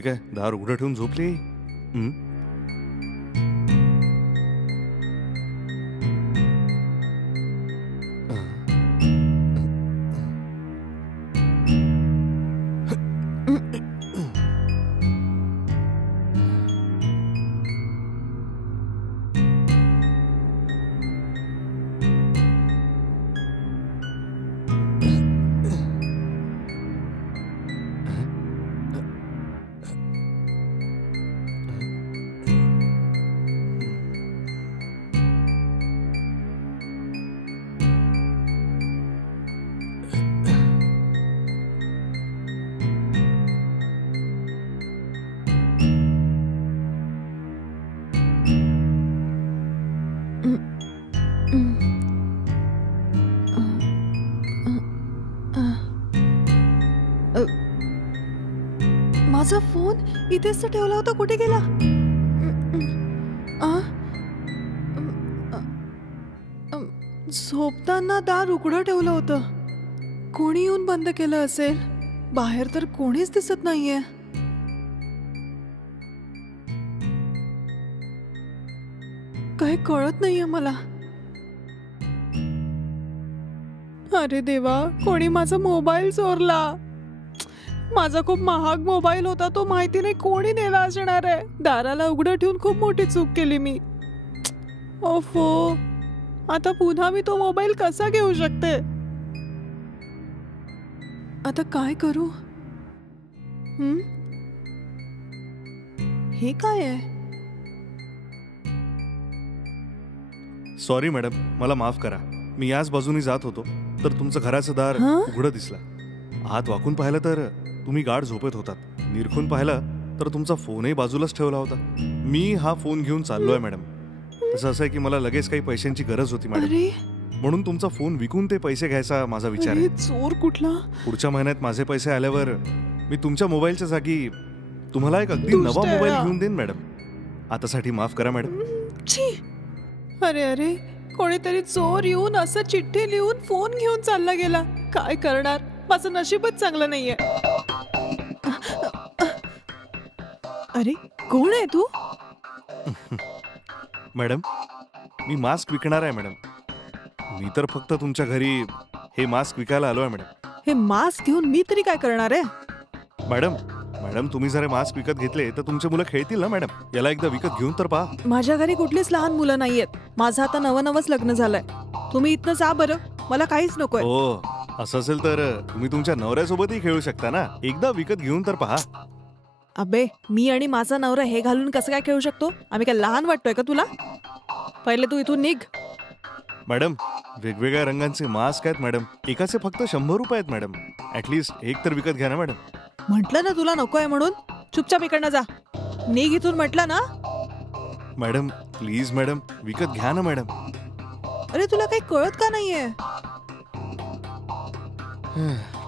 हे काय दार उघडं ठेवून झोपली? माझा फोन इथेच ठेवला होता, कुठे गेला? झोपताना दार उघडं ठेवलं होतं. कोणी येऊन बंद केलं असेल. बाहेर तर कोणीच दिसत नाहीये. काही कळत नाहीये मला. अरे देवा, कोणी माझा मोबाईल चोरला. माझा खूप महाग मोबाईल होता, तो माहिती नाही कोणी नेला असणार आहे. दाराला उघडं ठेवून खूप मोठी चूक केली मी. ओफो, आता पुन्हा मी तो मोबाईल कसा घेऊ शकते? आता काय करू? हे काय आहे? सॉरी मॅडम, मला माफ करा. मी याच बाजूनी जात होतो तर तुमचं घराचं दार उघडं दिसलं. आत वाकून पाहिलं तर तुम्ही गाढ झोपेत होतात. निरखून पाहिलं तर तुमचा फोनही बाजूलाच ठेवला होता. मी हा फोन घेऊन चाललोय मॅडम. तसं असं आहे की मला लगेच काही पैशांची गरज होती मॅडम, म्हणून तुमचा फोन विकून ते पैसे घ्यायचा माझा विचार आहे. चोर कुठला? पुढच्या महिन्यात माझे पैसे आल्यावर मी तुमच्या मोबाईलच्या जागी तुम्हाला एक अगदी नवा मोबाईल घेऊन देईन मॅडम. आतासाठी माफ करा मॅडम. अरे अरे, कोणीतरी चोर येऊन असं चिठ्ठी लिहून फोन घेऊन चालला गेला. काय करणार? माझं नशीबच चांगलं नाहीये. अरे, कोण आहे तू? मॅडम, मी मास्क विकणार आहे मॅडम. मी तर फक्त तुमच्या घरी हे मास्क विकायला आलो आहे मॅडम. हे मास्क घेऊन मी तरी काय करणार आहे? मॅडम मॅडम तुम्ही जर मास्क विकत घेतले तर तुमचे मुलं खेळतील ना मॅडम. याला एकदा विकत घेऊन तर पहा. माझ्या घरी कुठलीच लहान मुलं नाहीयेत. माझं आता नवच लग्न झालंय. तुम्ही इथनं जा बरं, मला काहीच नकोय. हो, असं असेल तर तुम्ही तुमच्या नवऱ्यासोबतही खेळू शकता ना. एकदा विकत घेऊन तर पहा. अबे, मी आणि माझा नवरा हे घालून कसं काय खेळू शकतो? आम्ही काय लहान वाटतोय का तुला? पहिले तू इथून निघ. मॅडम, वेगवेगळ्या रंगांचे मास्क आहेत मॅडम. एकाचे फक्त 100 रुपये आहेत मॅडम. ऍटलीस्ट एक तर विकत घ्या ना मॅडम. म्हटलं ना तुला नकोय म्हणून. चुपचाप इकडनं जा. निघ इथून म्हटलं ना. मॅडम प्लीज मॅडम, विकत घ्या ना मॅडम. अरे, तुला काही कळत का नाहीये?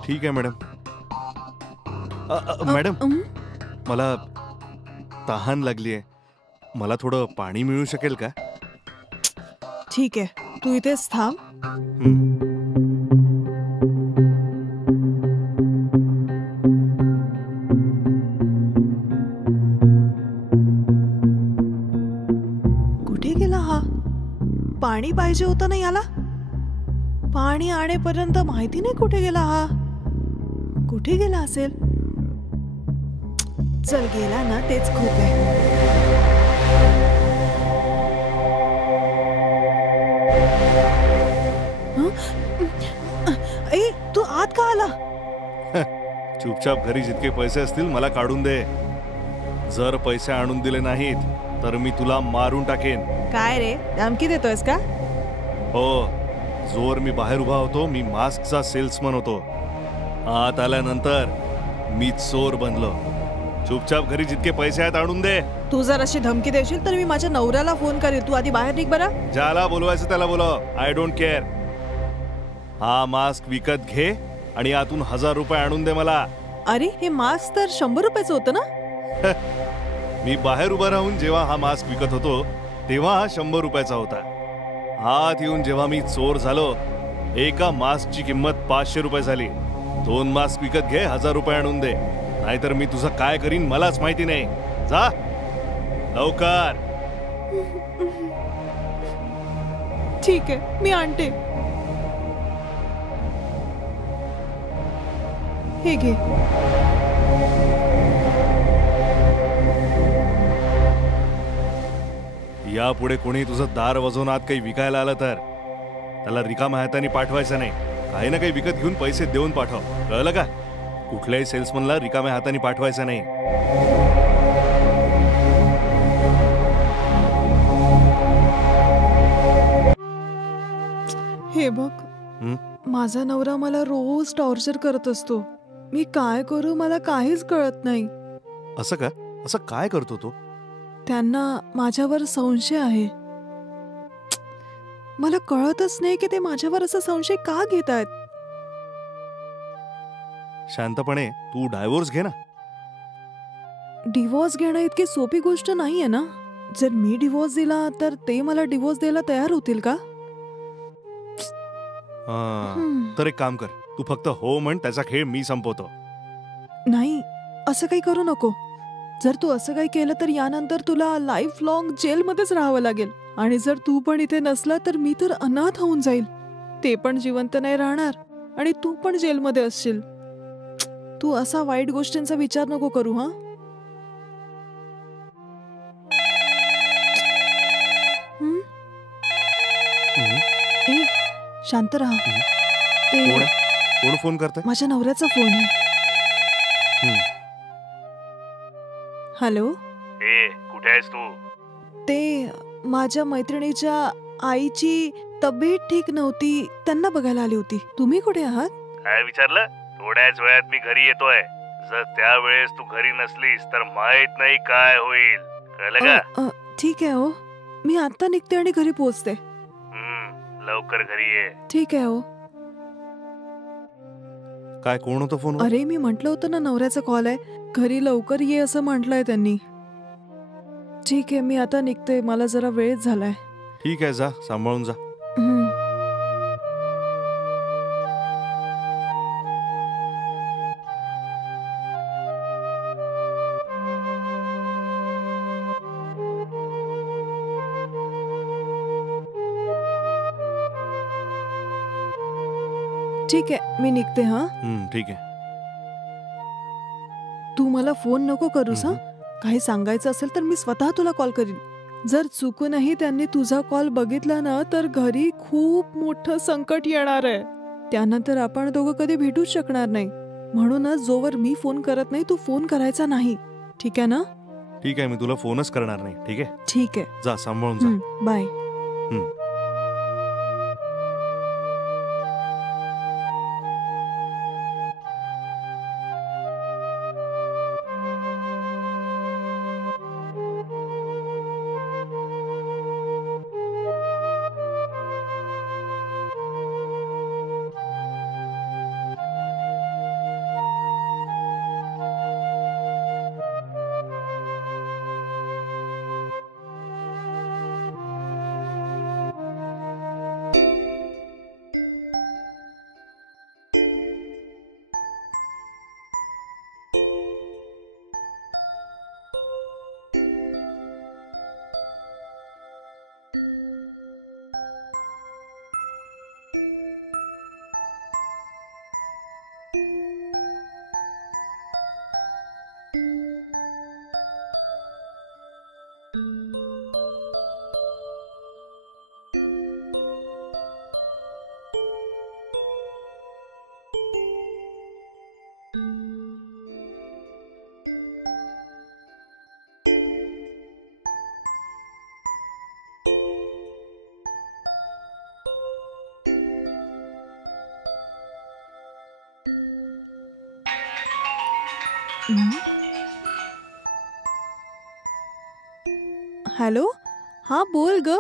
ठीक आहे मॅडम. मॅडम, मला तहान लागली आहे. मला थोडं पाणी मिळू शकेल का? ठीक आहे, तू इथेच थांब. कुठे गेला हा? पाणी पाहिजे होतं ना याला. पाणी आणेपर्यंत माहिती नाही कुठे गेला हा. कुठे गेला असेल? चल, गेला ना तेच खूप आहे. ए, तू आत का आला? चुपचाप घरी जितके पैसे असतील मला काढून दे. जर पैसे आणून दिले नाहीत तर मी तुला मारून टाकेन. काय रे, धमकी देतोयस का? हो, जोर मी बाहेर उभा होतो मी मास्कचा सेल्समन होतो. आत आल्यानंतर मी चोर बनलो. चुपचाप घरी जितके पैसे आहेत आणून दे. तू जर अशी धमकी देशील तर मी माझ्या नवऱ्याला फोन करेल. तू आधी बाहेर निघ बरं. ज्याला बोलवायचं त्याला बोलव. I don't care. हा मास्क विकत घे आणि आतून 1000 रुपये आणून दे मला. अरे, हे मास्क तर 100 रुपयाचं होतं ना. मी बाहेर उभा राहून जेव्हा हा मास्क विकत होतो तेव्हा हा 100 रुपयाचा होता. आत येऊन जेव्हा मी चोर झालो, एका मास्कची किंमत 500 रुपये झाली. 2 मास्क विकत घे, 1000 रुपये आणून दे. नाहीतर मी तुझं काय करीन मलाच माहिती नाही. जा लवकर. ठीक आहे, मी आणते. हे घे. यापुढे कोणी तुझं दार वाजवून आत काही विकायला आलं तर त्याला रिकाम्या हाताने पाठवायचं नाही. काही ना काही विकत घेऊन पैसे देऊन पाठव. कळलं का? कुठल्याही सेल्समनला रिकाम्या हाताने पाठवायचं नाही. हे बघ, माझा नवरा मला रोज टॉर्चर करत असतो. मी काय करू मला काहीच कळत नाही. असं का? असं काय करतो तो? त्यांना माझ्यावर संशय आहे. मला कळतच नाही की ते माझ्यावर असा संशय का घेत आहेत. शांतपणे तू डायव्होर्स घे ना. डिवोर्स घेणं इतकी सोपी गोष्ट नाहीये ना. जर मी डिवोर्स दिला तर ते मला डिवोर्स द्यायला तयार होतील का? तर एक काम कर, तू फक्त हो म्हण, त्याचा खेळ मी संपवतो. नाही, असं काही करू नको. जर तू असं काही केलं तर यानंतर तुला लाईफ लॉंग जेलमध्येच राहावं लागेल. आणि जर तू पण इथे नसला तर मी तर अनाथ होऊन जाईल. ते पण जिवंत नाही राहणार आणि तू पण जेलमध्ये असशील. तू असा वाईट गोष्टींचा विचार नको करू. हा, ए, शांत राहा. कोण फोन करतंय? माझ्या नवऱ्याचा फोन आहे. हॅलो. कुठे आहेस तू? ते माझ्या मैत्रिणीच्या आईची तब्येत ठीक नव्हती, त्यांना बघायला आली होती. तुम्ही कुठे आहात? काय विचारलं? थोड्याच वेळात मी घरी येतोय. जर त्यावेळेस तू घरी नसलीस तर माहित नाही काय होईल. कळलं का? ठीक आहे हो, मी आता निघते आणि घरी पोहोचते. लवकर घरी ये. ठीक आहे हो. काय, कोण होतं फोन? अरे, मी म्हटलं होतं ना नवऱ्याचा कॉल आहे. घरी लवकर ये असं म्हटलंय त्यांनी. ठीक आहे, मी आता निघते. मला जरा वेळ झालाय. ठीक आहे, जा, सांभाळून जा. ठीक आहे, मी निघते. हा, ठीक आहे. तू मला फोन नको करूस. हा, काही सांगायचं असेल तर मी स्वतः तुला कॉल करीन. जर चुकूनही त्यांनी तुझा कॉल बघितला ना तर घरी खूप मोठं संकट येणार आहे. त्यानंतर आपण दोघं कधी भेटूच शकणार नाही. म्हणूनच जोवर मी फोन करत नाही तू फोन करायचा नाही. ठीक आहे ना? ठीक आहे, मी तुला फोनच करणार नाही. ठीक आहे? ठीक आहे, जा, सांभाळून जा. बाय. हॅलो. हा, बोल ग.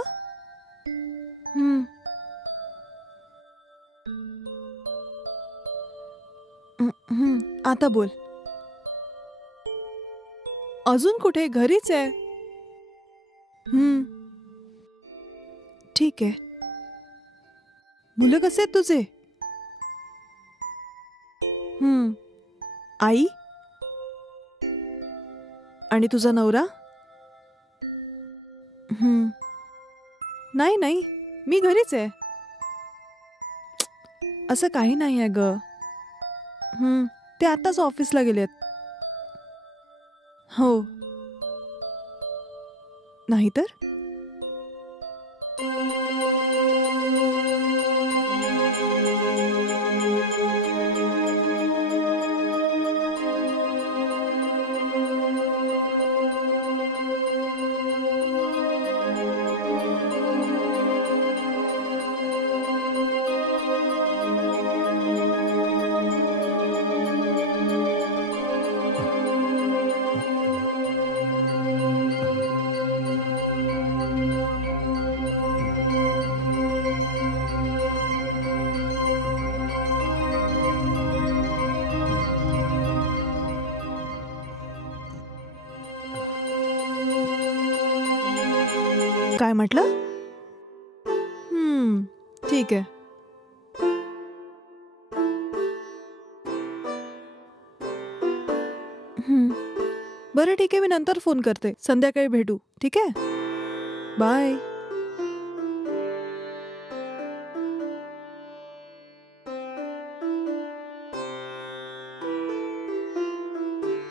आता बोल. अजून कुठे? घरीच आहे. ठीक आहे. मुलं कसे आहेत तुझे? आई? आणि तुझा नवरा? नाही नाही, मी घरीच आहे. असं काही नाही आहे ग. ते आताच ऑफिसला गेलेत. हो. नाही तर काय म्हटलं? ठीक आहे. बरं ठीक आहे, मी नंतर फोन करते. संध्याकाळी भेटू. ठीक आहे, बाय.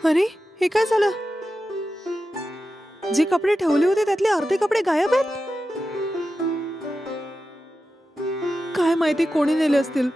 अरे हे काय झालं? जे कपडे ठेवले होते त्यातले अर्धे कपडे गायब आहेत. काय माहिती कोणी नेले असतील.